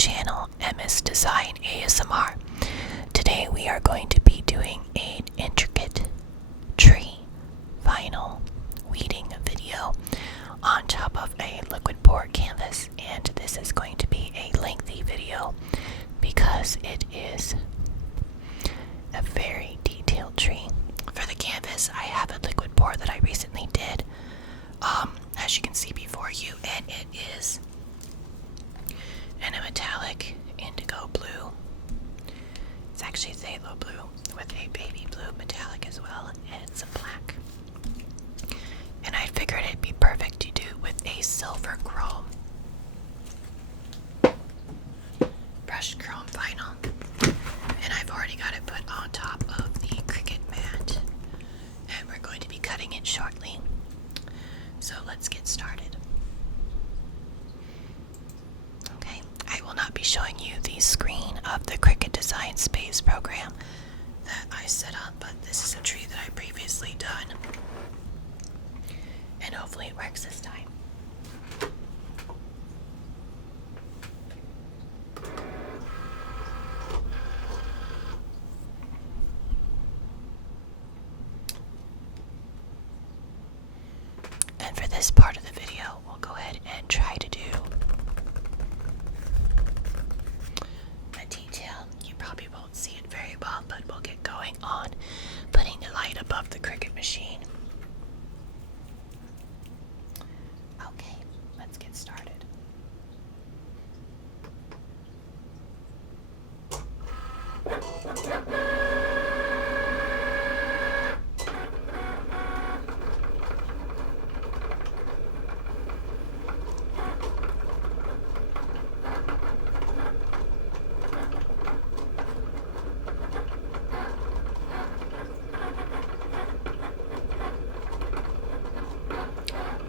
channel, MS Design ASMR. Today we are going to be doing an intricate tree vinyl weeding video on top of a liquid pour canvas, and this is going to be a lengthy video because it is a very detailed tree. For the canvas, I have a liquid pour that I recently did, as you can see before you, and it is in a metallic indigo blue. It's actually phthalo blue with a baby blue metallic as well, and some black. And I figured it'd be perfect to do with a silver chrome brushed chrome vinyl. And I've already got it put on top of the Cricut mat, and we're going to be cutting it shortly. So let's get started. Okay, I will not be showing you the screen of the Cricut Design Space program that I set up, but this is a tree that I previously done, and hopefully it works this time. And for this part of the video, we'll go ahead and try to do a detail. You probably won't see it very well, but we'll get going on putting the light above the Cricut machine. Okay, let's get started.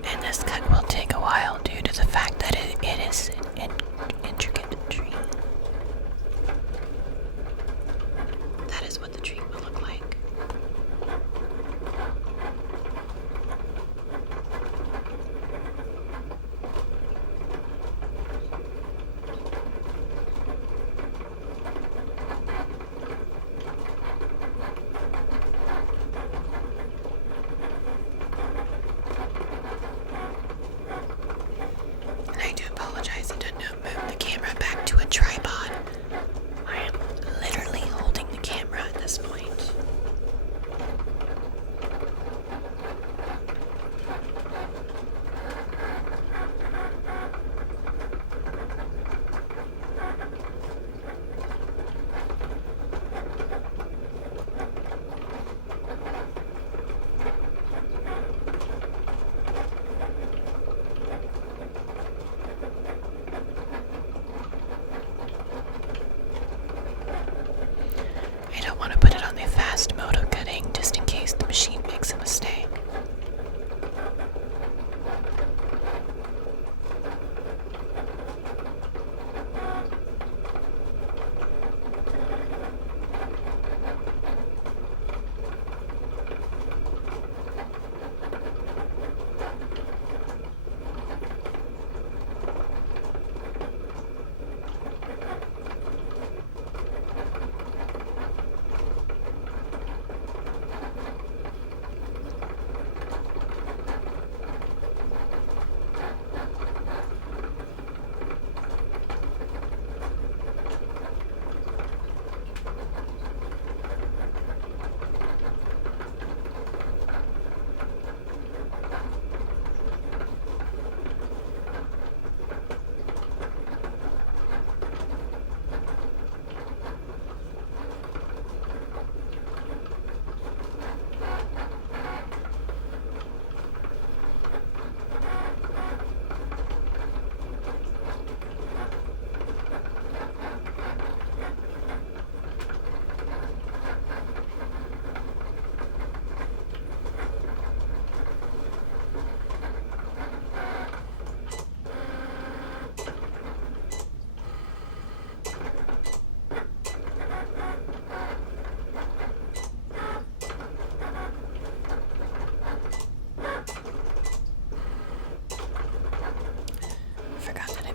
And this cut will take a while due to the fact that it is an intricate tree. That is what the tree will look like. And I do apologize, I did not move the camera back to a tripod. I am literally holding the camera at this point. I don't want to put it on the fast mode of cutting just in case the machine makes a mistake.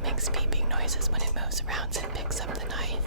makes beeping noises. noises when it moves around and picks up the knife.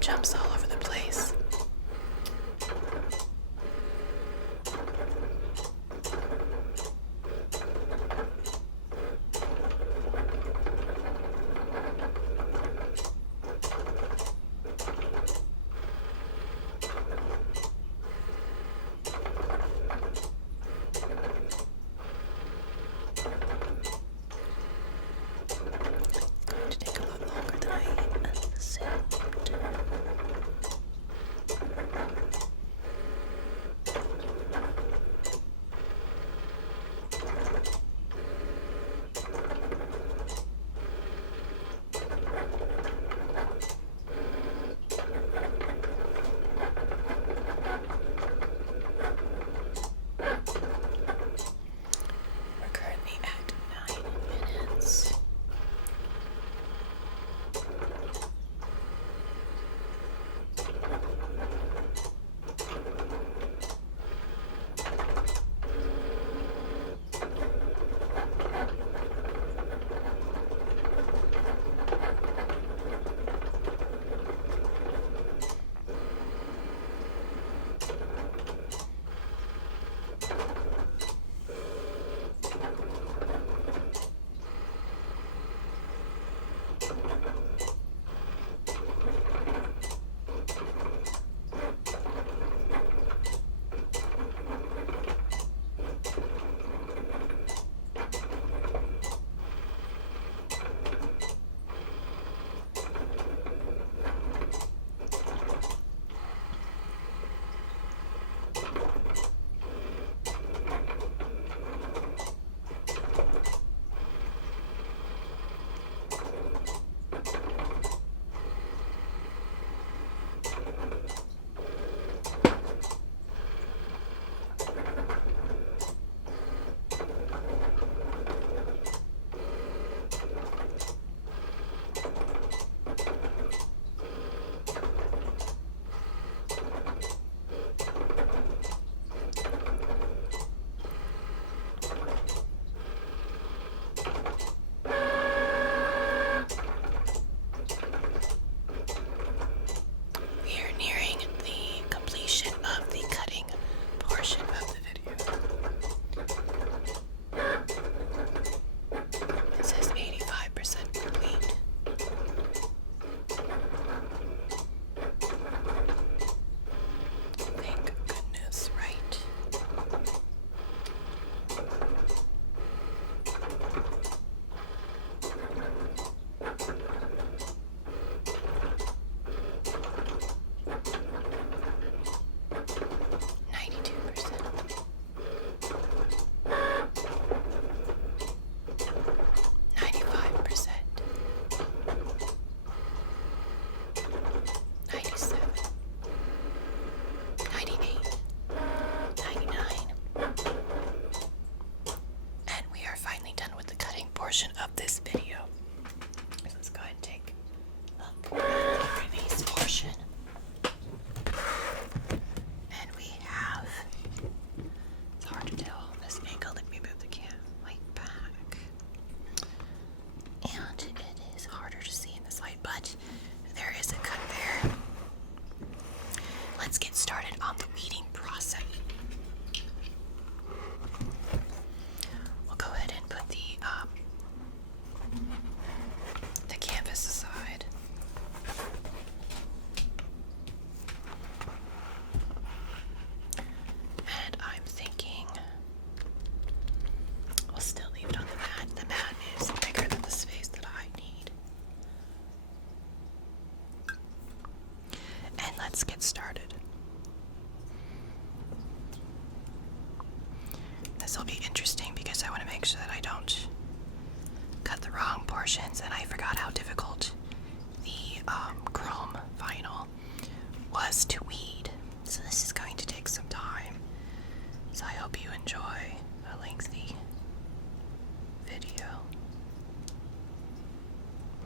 Jumps all over the place. It's going to take a lot longer than I assumed. let's get started. This will be interesting because I want to make sure that I don't cut the wrong portions, and I forgot how difficult the chrome vinyl was to weed. So this is going to take some time. So I hope you enjoy a lengthy video.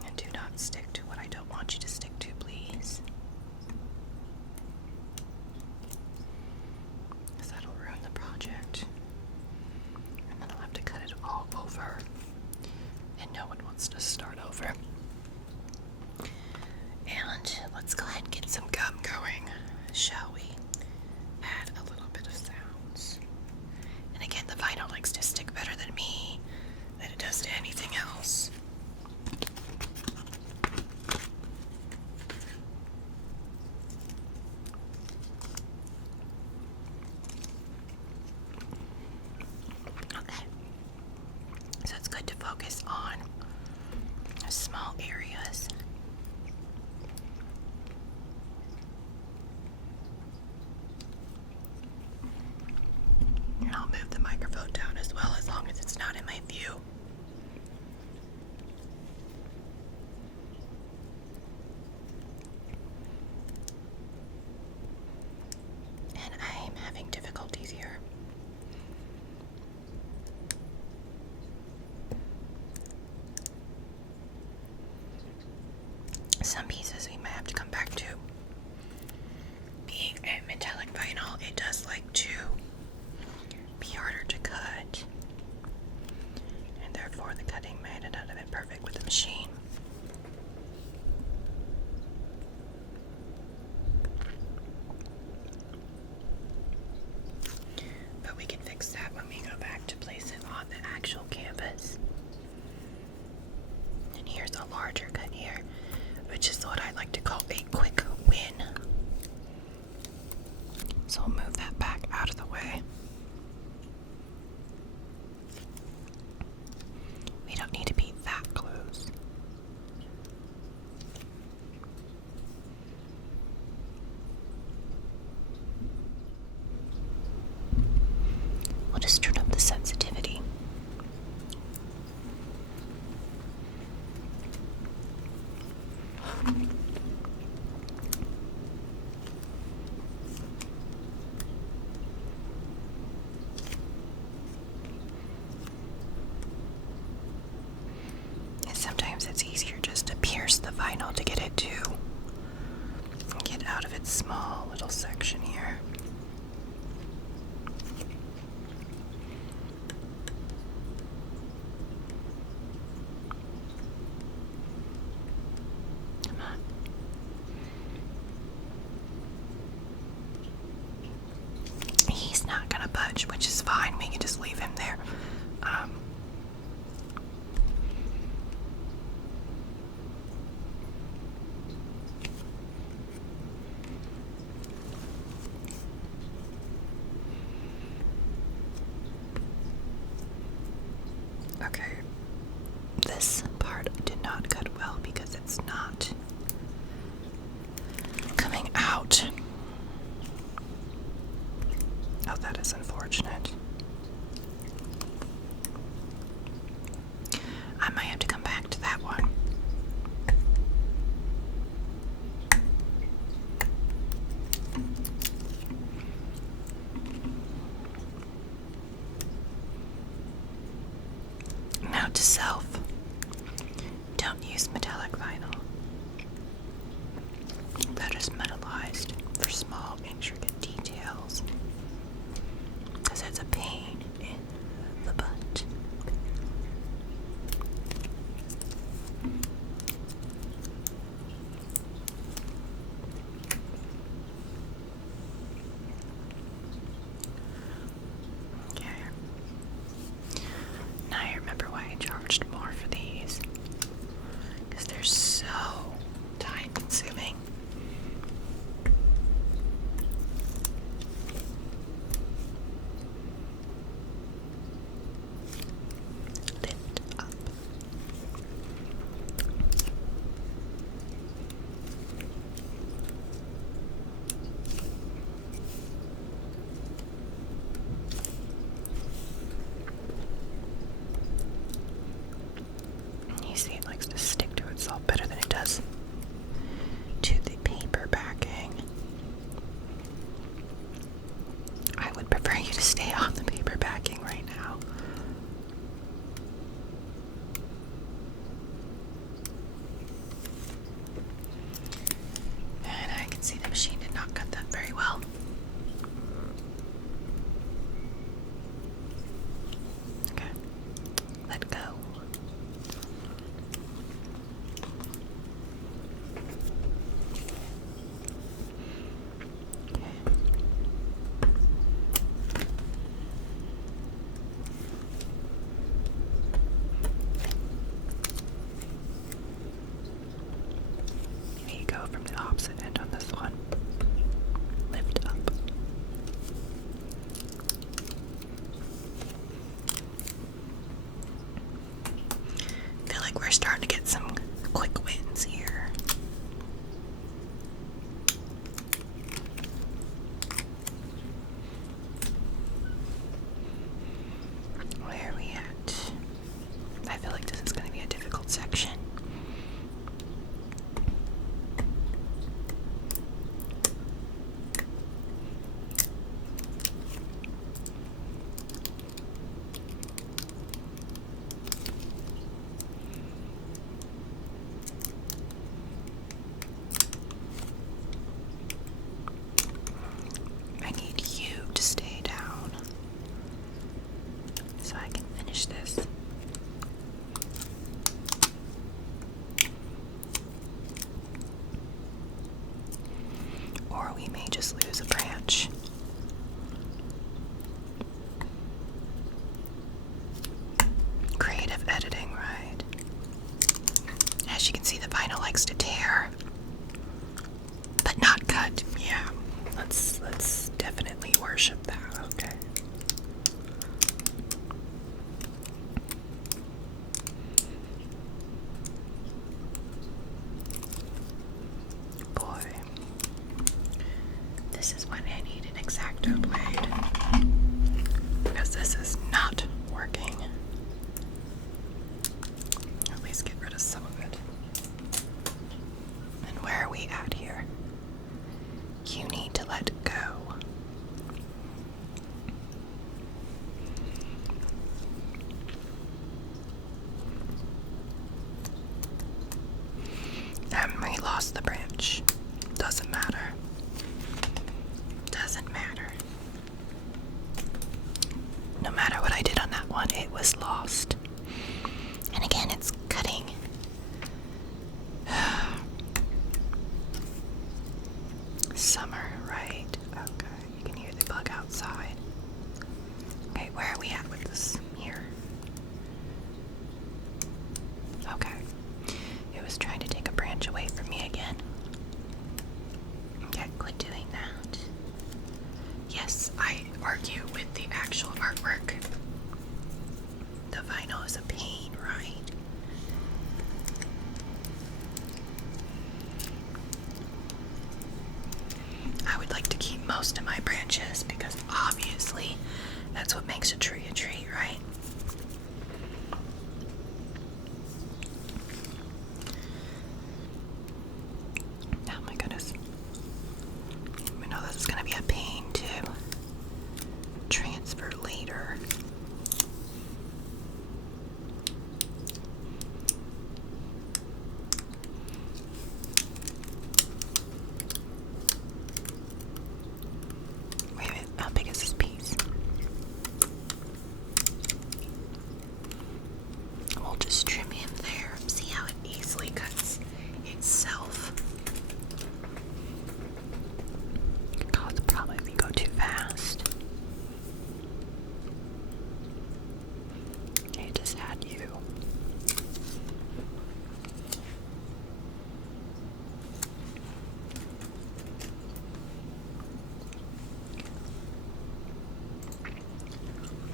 And do not stick to what I don't want you to stick to, please. Because that'll ruin the project. And then I'll have to cut it all over. And no one wants to start over. And let's go ahead and get some gum going, shall we? Add a little bit of sounds. And again, the vinyl likes to stick better than me than it does to anything else. Okay. So it's good to focus on small areas. And I'll move the microphone down as well, as long as it's not in my view. And I'm having difficulties here. Some pieces we might have to come back to. Being a metallic vinyl, it does like to be harder to cut, and therefore the cutting might not have been perfect with the machine. But we can fix that when we go back to place it on the actual canvas. And here's a larger cut here, which is what I like to call a quick win. So I'll move that back out of the way. We don't need to be that close. We'll just turn up the sensitivity. Sometimes it's easier just to pierce the vinyl to get it to get out of its small little section here. Come on. He's not gonna budge, which is fine. We can just leave him there. Okay, this part did not cut well because it's not coming out. Oh, that is unfortunate. I might have to come back to that one. Note to self, don't use metallic vinyl. That is metallized for small, intricate details, because it's a pain in the butt. Okay. Now I remember why I charged more for these, because they're so time consuming. me just lose a branch. Creative editing, right? As you can see, the vinyl likes to tear, but not cut. Yeah, let's definitely worship that. Okay. Boy, this is when I need an X-Acto blade, because this is not working. At least get rid of some of it. And where are we at here? You need to let go. And we lost the branch. Doesn't matter. Doesn't matter. No matter what I did on that one, it was lost. And again, it's cutting. Summer, right? Okay, you can hear the bug outside. Okay, where are we at with this? Here. Okay. It was trying to take a branch away from me again. Okay, quit doing that. Yes, I argue with the actual artwork. The vinyl is a pain, right? I would like to keep most of my branches because obviously that's what makes a tree, right? Oh my goodness. I know this is going to be a pain to transfer later. Wait a minute, how big is this piece? We'll just trim him there. See how it easily cuts itself. Could cause a problem if you go too fast. Okay, just had you.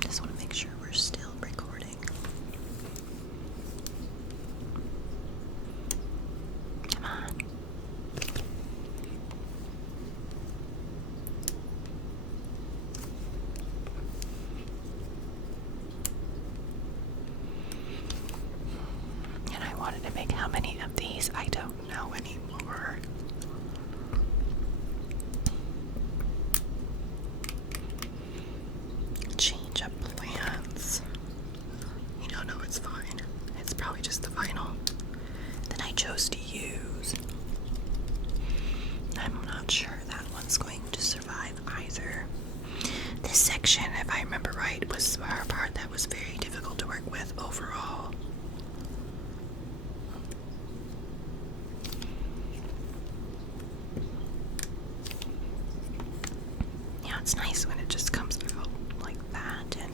Just want to make sure we're still recording. Come on. And I wanted to make how many of these? I don't know anymore. Change up plans. You don't know, it's fine. It's probably just the vinyl that I chose to use. I'm not sure that one's going to survive either. This section, if I remember right, was our part that was very difficult to work with overall. Yeah, it's nice when it just comes out like that and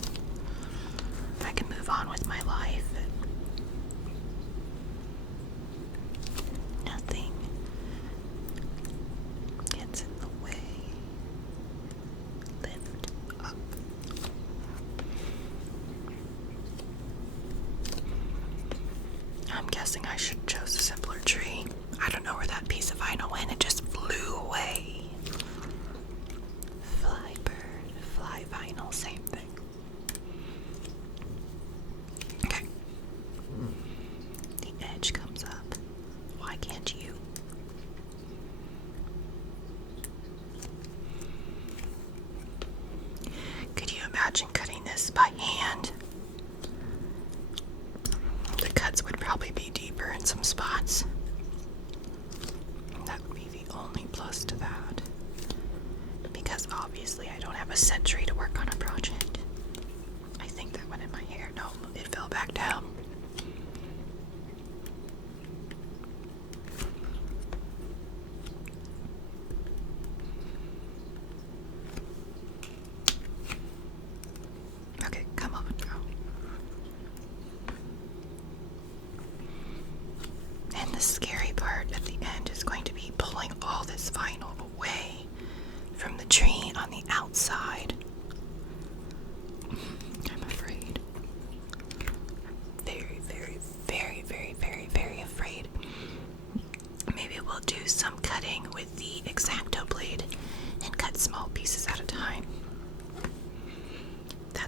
I can move on with my life and nothing gets in the way. Lift up. I'm guessing I should have chose a simpler tree. I don't know where that piece of vinyl went. It just flew away. Fly bird, fly vinyl, same thing. Okay. The edge comes up. Why can't you? Could you imagine cutting this by hand? The cuts would probably be deeper in some spots. That would be the only plus to that. Because obviously I don't have a set tree to work on a project. I think that went in my hair. No, it fell back down.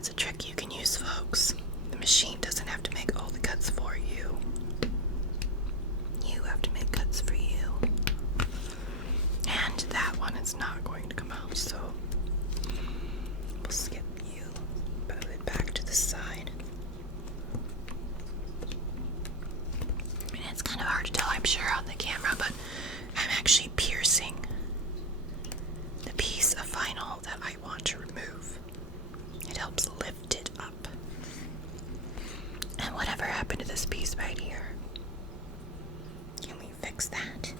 That's a trick you can use, folks. The machine doesn't have to make all the cuts for you. You have to make cuts for you. And that one is not going to come out, so we'll skip you. Put it back to the side. I mean, it's kind of hard to tell, I'm sure, on the camera, but I'm actually piercing the piece of vinyl that I want to remove. It helps lift it up. And whatever happened to this piece right here? Can we fix that?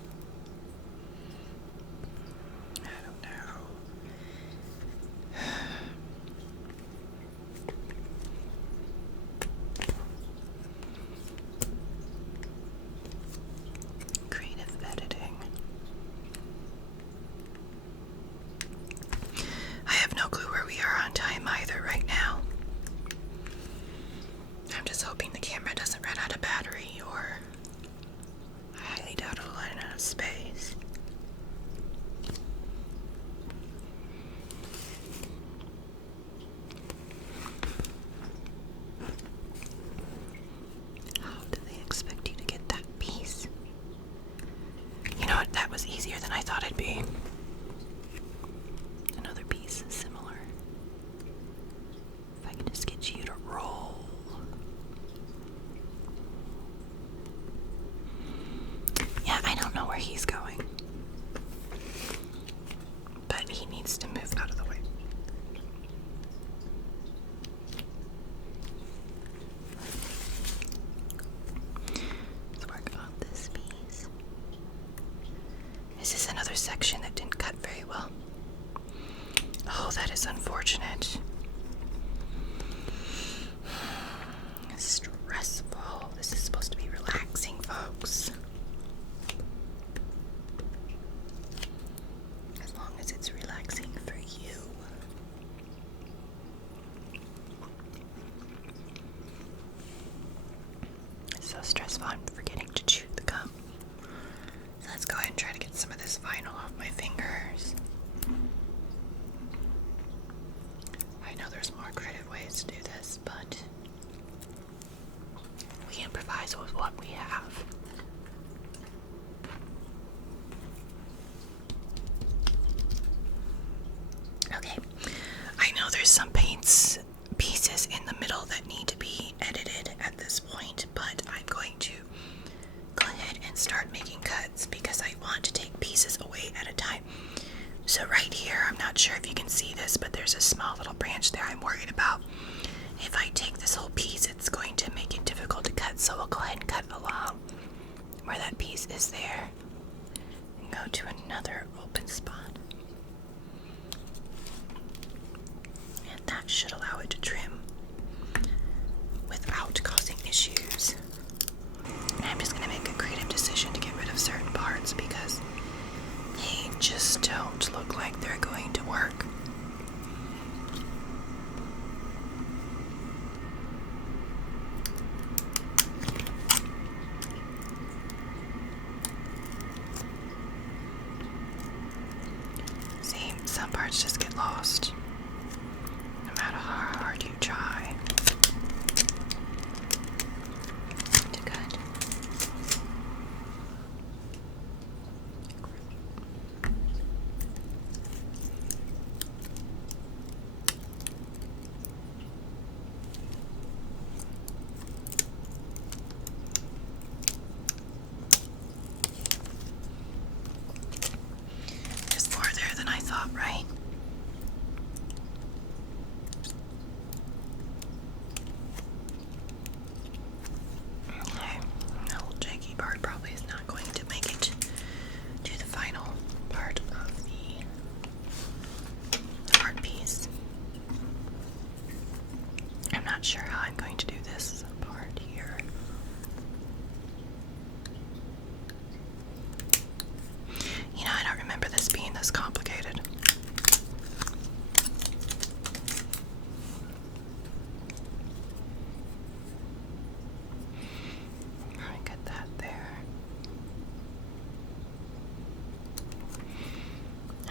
I don't know. Creative editing. I have no clue where we are on time either right now. I'm just hoping the camera doesn't run out of battery, or I highly doubt it'll run out of space. How do they expect you to get that piece? You know what? That was easier than I thought it'd be. Another piece similar. If I can just get you to roll. Yeah, I don't know where he's going, but he needs to move out of the way. Let's work on this piece. This is another section that didn't cut very well. Oh, that is unfortunate. Stressful. This is supposed to be relaxing, folks. As long as it's relaxing for you. It's so stressful, I'm forgetting to chew the gum. So let's go ahead and try to get some of this vinyl off my fingers. I know there's more creative ways to do this, but we improvise with what we have. Okay, I know there's some pieces in the middle that need to be edited at this point, but I'm going to go ahead and start making cuts because I want to take pieces away at a time. So right here, I'm not sure if you can see this, but there's a small little branch there I'm worried about. If I take this whole piece, it's going to make it difficult to cut, so we'll go ahead and cut along where that piece is there and go to another open spot. And that should allow it to trim without causing issues. And I'm just going to make a creative decision to get rid of certain parts because they just don't look like they're going to work. See, some parts just get lost, no matter how hard you try to cut. There's more there than I thought, right? Okay, that little janky part probably is not going to make it to the final part of the art piece. I'm not sure how I'm going to do this part here. You know, I don't remember this being this complicated. I get that there.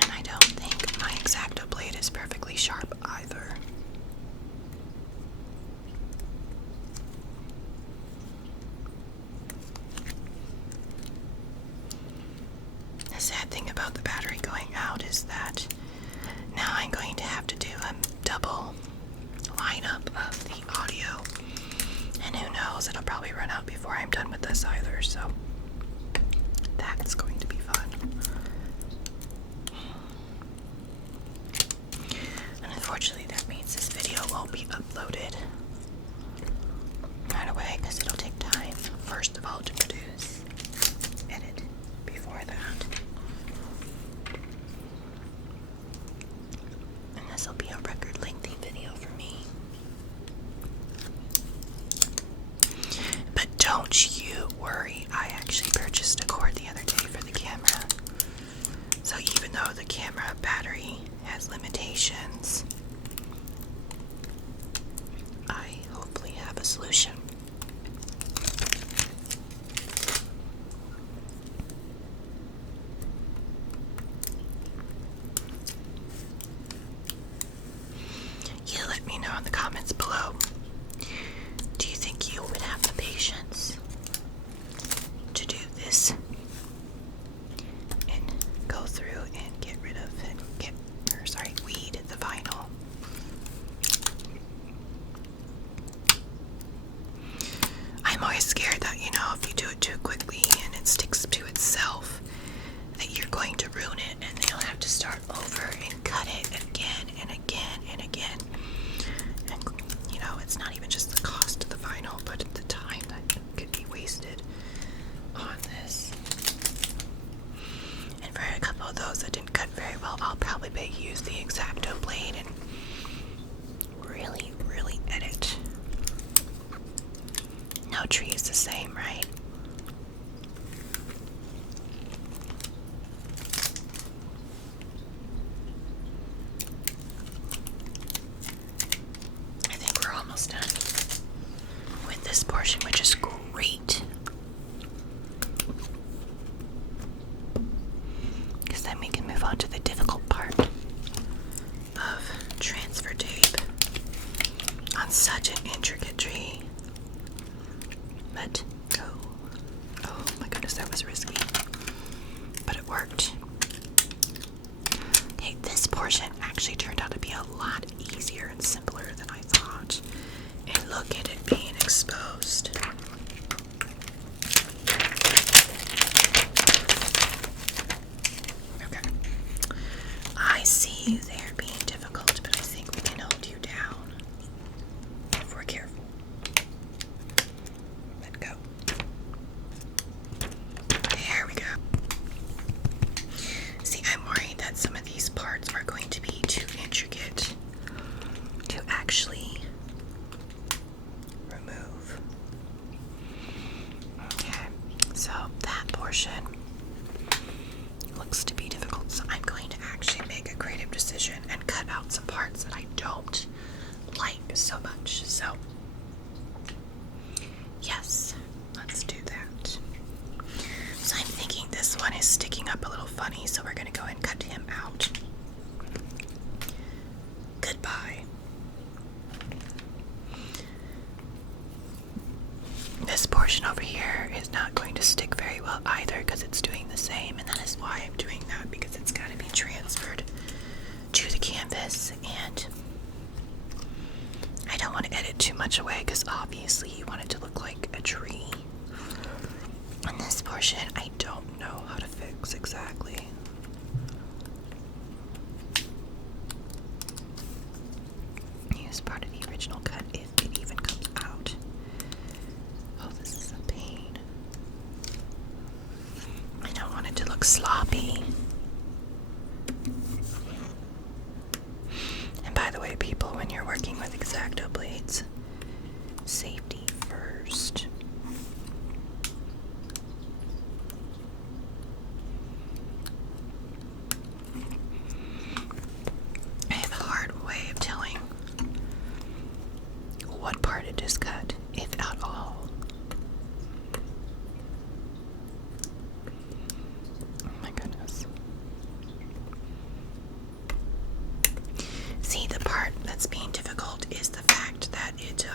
And I don't think my X-Acto blade is perfectly sharp either. this either, so that's going to be fun. And unfortunately, that means this video won't be uploaded right away because it'll take time, first of all, to produce, edit before that. And this will be a record lengthy video for me. But don't you worry, I actually purchased a cord the other day for the camera. So even though the camera battery has limitations, I hopefully have a solution. You let me know in the comments below. Do you think you would have the patience to do this and go through and get rid of and weed the vinyl? I'm always scared that, if you do it too quickly and it sticks to itself, that you're going to ruin it and then you'll have to start over and cut it again and again and again. And, it's not even just the cost of the vinyl, but the time that could be wasted on this. And for a couple of those that didn't cut very well, I'll probably use the X-Acto blade and really, really edit. No tree is the same, right? I think we're almost done with this portion, which is great. Because then we can move on to the difficult part of transfer tape on such an intricate tree. Let go. Oh my goodness, that was risky. But it worked. Okay, this portion actually turned out to be a lot easier and simpler than I thought. And look at it being exposed. Okay. I see you there being difficult, but I think we can hold you down if we're careful. Let go. There we go. See, I'm worried that some of these parts are going to be too intricate to actually remove. Okay, so that portion looks to be difficult, so I'm going to actually make a creative decision and cut out some parts that I don't like so much. So, yes, let's do that. So I'm thinking this one is sticking up a little funny, so we're going to go ahead and cut him out. Goodbye. This portion over here is not going to stick very well either because it's doing the same, and that is why I'm doing that, because it's got to be transferred to the canvas, and I don't want to edit too much away because obviously you want it to look like a tree. And this portion I don't know how to fix exactly. Use part of the original cut if it even comes out. Oh, this is a pain. I don't want it to look sloppy. And by the way, people, when you're working with X-Acto blades, safety first. I have a hard way of telling what part it is cut, if at all. Oh my goodness. See, the part that's being difficult is the fact that it,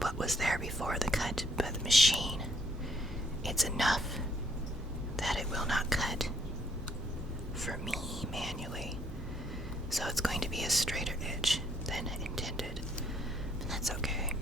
what was there before the cut by the machine, it's enough that it will not cut for me manually. So it's going to be a straighter edge than intended, and that's okay.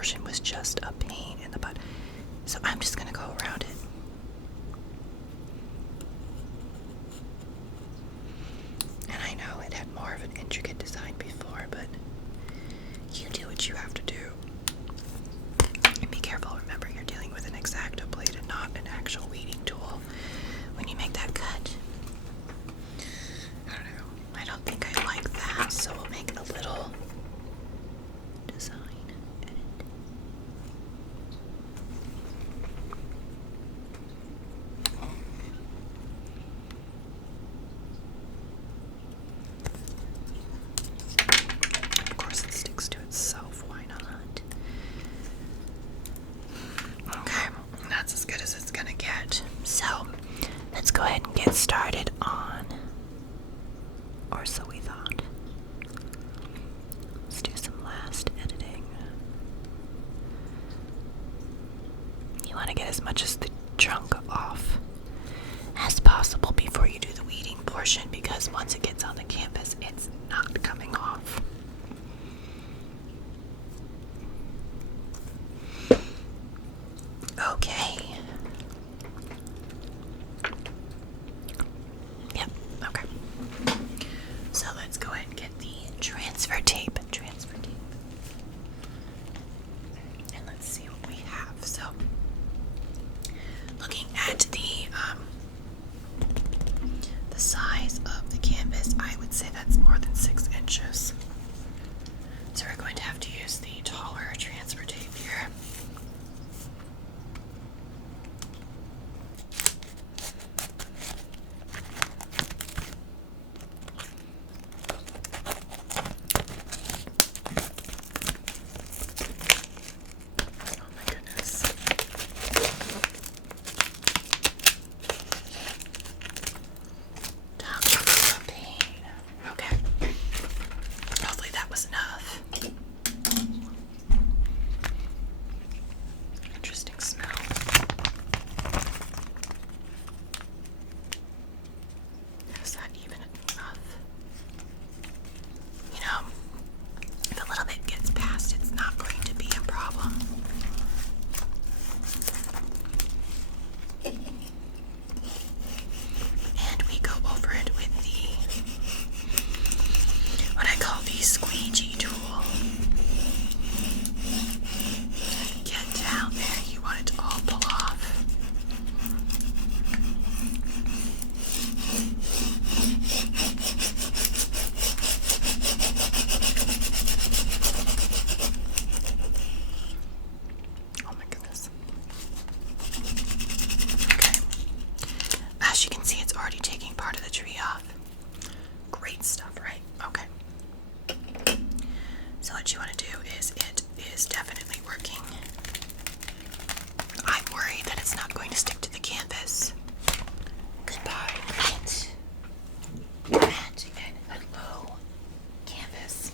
portion was just a pain in the butt. So I'm just gonna go around it. And I know it had more of an intricate design before, but you do what you have to do. And be careful, remember you're dealing with an X-Acto blade and not an actual weeding tool when you make that cut. I don't know. I don't think I like that, so we'll make a little design edit. Of course it sticks to itself, why not? Okay, that's as good as it's gonna get. So, let's go ahead and get started on, or so we thought. Let's do some last editing. You want to get as much as the chunk off as possible before you do the weeding portion, because once it gets on the canvas, it's not coming off. Okay. Yep, okay. So let's go ahead and get the transfer tape. And let's see what we have. So, looking at the size of the canvas, I would say that's more than 6 inches. So we're going to have to use the taller transfer tape here. Enough. Interesting smell. Is that even enough? You know, if a little bit gets past, it's not going to be a problem. And we go over it with what I call the squeegee tool. Get down there, you want it to all pull off. Oh my goodness. Okay. As you can see, it's already taking part of the tree off. Great stuff, right? Okay. So what you want to do is, it is definitely working. I'm worried that it's not going to stick to the canvas. Goodbye, Cricut. And hello, canvas.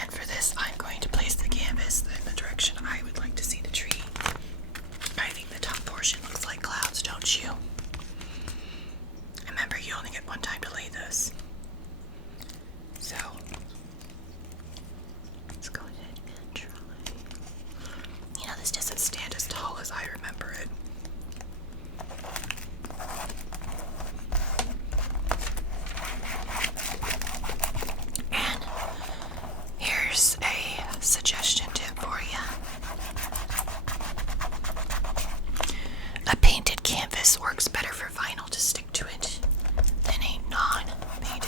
And for this, I'm going to place the canvas in the direction I would like to see the tree. I think the top portion looks like clouds, don't you? Remember, you only get one time to lay this. So, let's go ahead and try. You know, this doesn't stand as tall as I remember it. And here's a suggestion tip for you. A painted canvas works better for vinyl to stick to it than a non-painted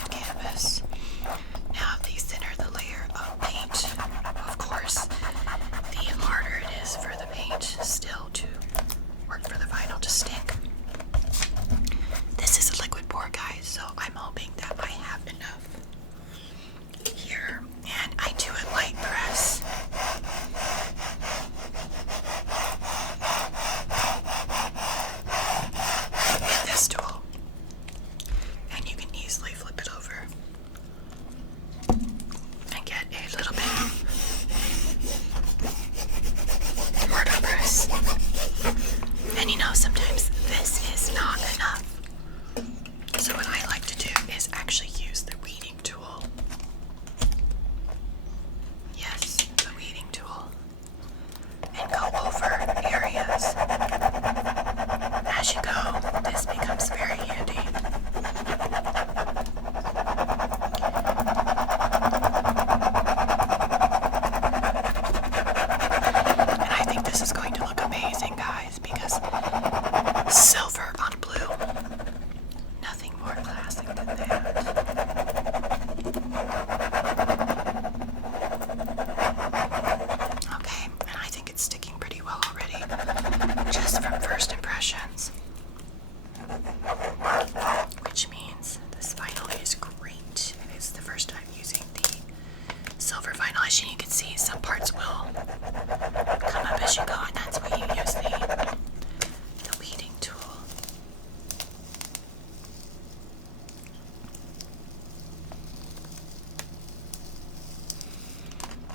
vinyl, as you can see, some parts will come up as you go, and that's where you use the weeding tool.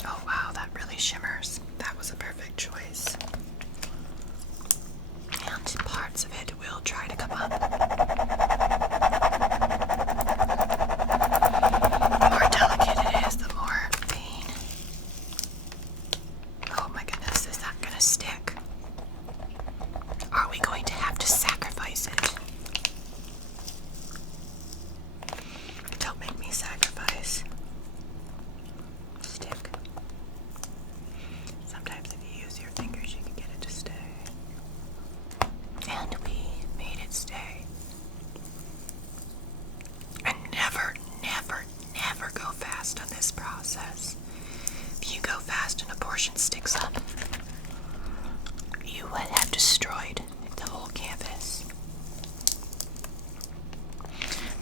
Oh wow, that really shimmers. That was a perfect choice. And parts of it will try to come up. The more delicate it is, the more pain. Oh my goodness, is that gonna stick? Are we going to have to sacrifice it? Don't make me sacrifice. Stick. Sometimes if you use your fingers, you can get it to stay. And we made it stay. And never, never, never go fast on this process. If you go fast and a portion sticks up, you would have destroyed the whole canvas.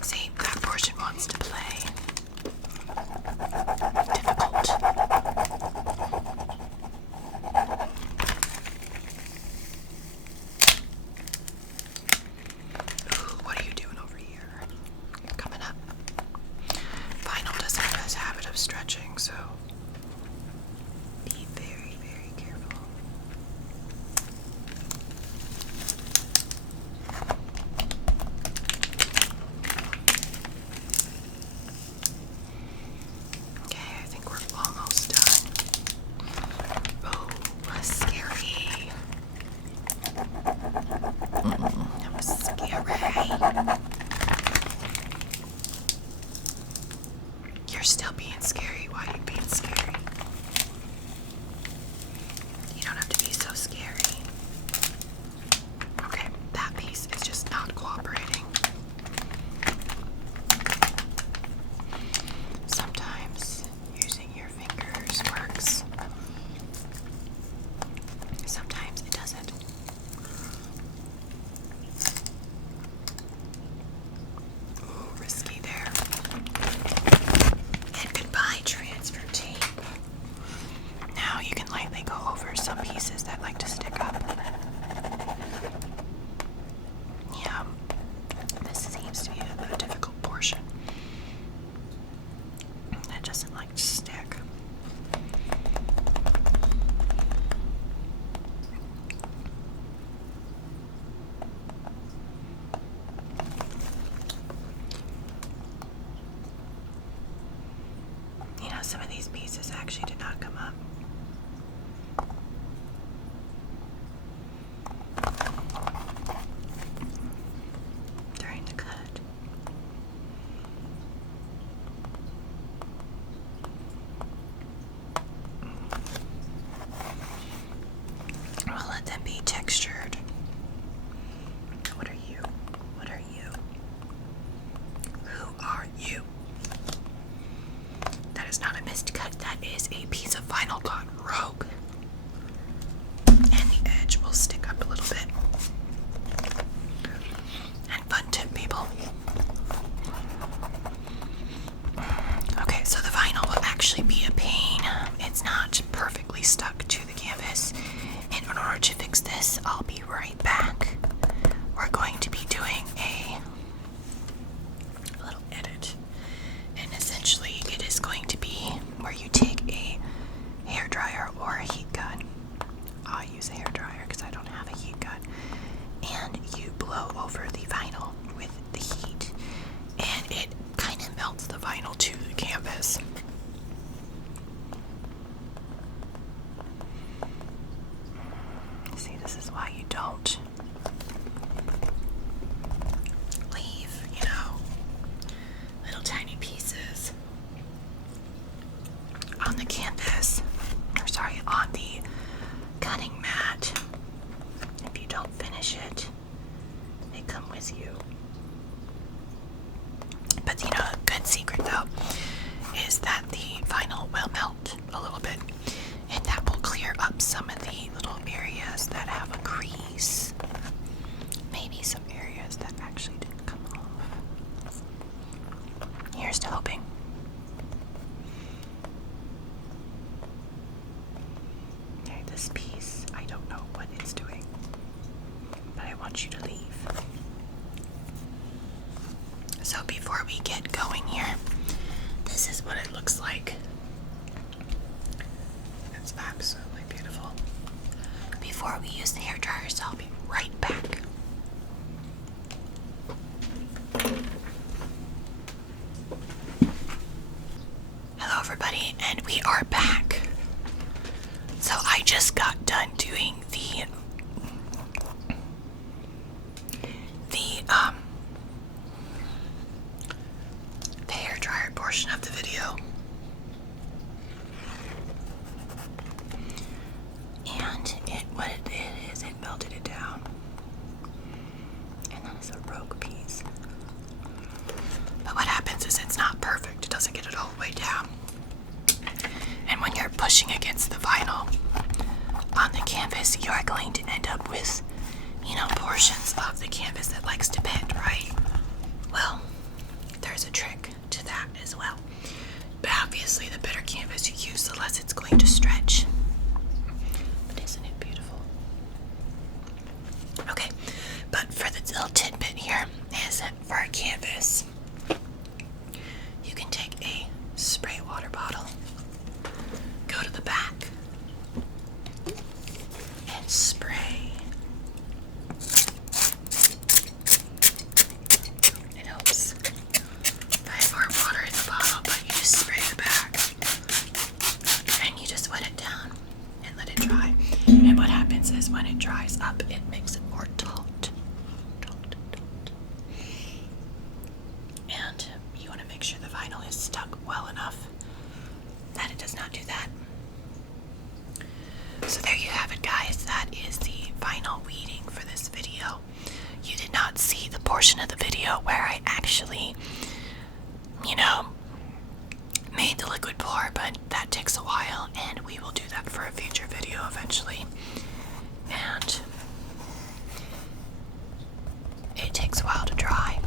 See, that portion wants to play. Difficult. Ooh, what are you doing over here? Coming up. Vinyl doesn't have this habit of stretching, so be very, very careful. Okay, I think we're almost done. Oh, that's scary. That was scary. You're still being scary. Why are you being scary? You don't have to be so scary. Okay, that piece is just not cooperating. Sometimes using your fingers works. Sometimes it doesn't. Ooh, risky there. And goodbye, transfer tape. Now you can lightly go over some pieces that like to stick up. Yeah, this seems to be a difficult portion. That doesn't like to stick. You know, some of these pieces actually did not come up. During the cut. We'll let them be textured. What are you? What are you? Who are you? That is not a missed cut. That is a piece of vinyl gone rogue. And the edge will stick up a little bit. And fun tip, people. Okay, so the vinyl will actually be a pain. It's not perfectly stuck to the canvas. And in order to fix this, I'll be right back. We're going to be doing a little edit. And essentially, it is going to be where you take a hairdryer or a heat gun. I use a hairdryer because I don't have a heat gun. And you blow over the vinyl with the heat. And it kind of melts the vinyl to the canvas. See, this is why you don't leave, you know, little tiny pieces on the canvas, or sorry, on the cutting mat. If you don't finish it, they come with you. But you know, a good secret though is that the vinyl will melt a little bit, and that will clear up some of the little areas that have a crease. this piece, I don't know what it's doing, but I want you to leave. So before we get going here, this is what it looks like. It's absolutely beautiful. Before we use the hair dryers, I'll be right back. Hello everybody, and we are back. So I just got done doing the hair dryer portion of the video. And what it did is it melted it down. And that is a rogue piece. But what happens is it's not perfect. It doesn't get it all the way down. And when you're pushing against the vinyl on the canvas, you are going to end up with, portions of the canvas that likes to bend, right? Well, there's a trick to that as well. But obviously, the better canvas you use, the less it's going to stretch. But isn't it beautiful? Okay, but for the little tidbit here is that for a canvas, you can take a spray water bottle, go to the back, and spray. It helps if I have more water in the bottle, but you just spray the back, and you just wet it down and let it dry. And what happens is when it dries up, it makes it more taut. And you want to make sure the vinyl is stuck well enough that it does not do that. So there you have it, guys. That is the vinyl weeding for this video. You did not see the portion of the video where I actually, made the liquid pour, but that takes a while, and we will do that for a future video eventually. And it takes a while to dry.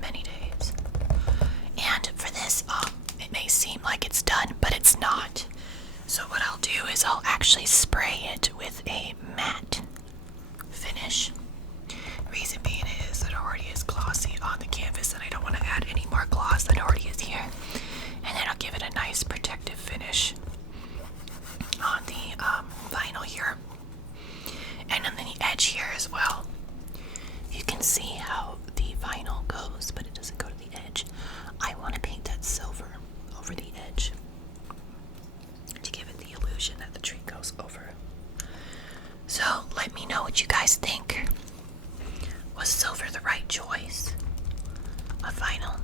Many days. And for this, it may seem like it's done, but it's not. So what I'll do is I'll actually spray it with a matte finish. Reason being is that it already is glossy on the canvas, and I don't want to add any more gloss that already is here. And then I'll give it a nice protective finish on the vinyl here, and on the edge here as well. You can see how the vinyl goes, but it doesn't go to the edge. I want to paint that silver over the edge to give it the illusion that the tree goes over. So let me know what you guys think. Was silver the right choice of vinyl?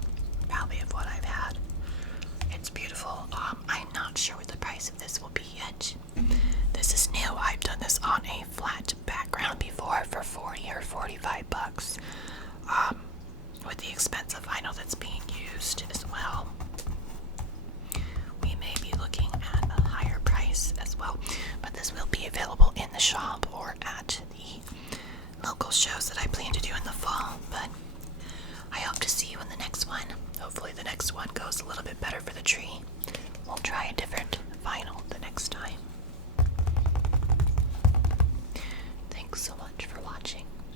Probably of what I've had. It's beautiful. I'm not sure what the price of this will be yet. This is new. I've done this on a flat background before for 40 or 45 bucks. With the expensive vinyl that's being used as well, we may be looking at a higher price as well. But this will be available in the shop or at the local shows that I plan to do in the fall. But I hope to see you in the next one. Hopefully the next one goes a little bit better for the tree. We'll try a different vinyl the next time.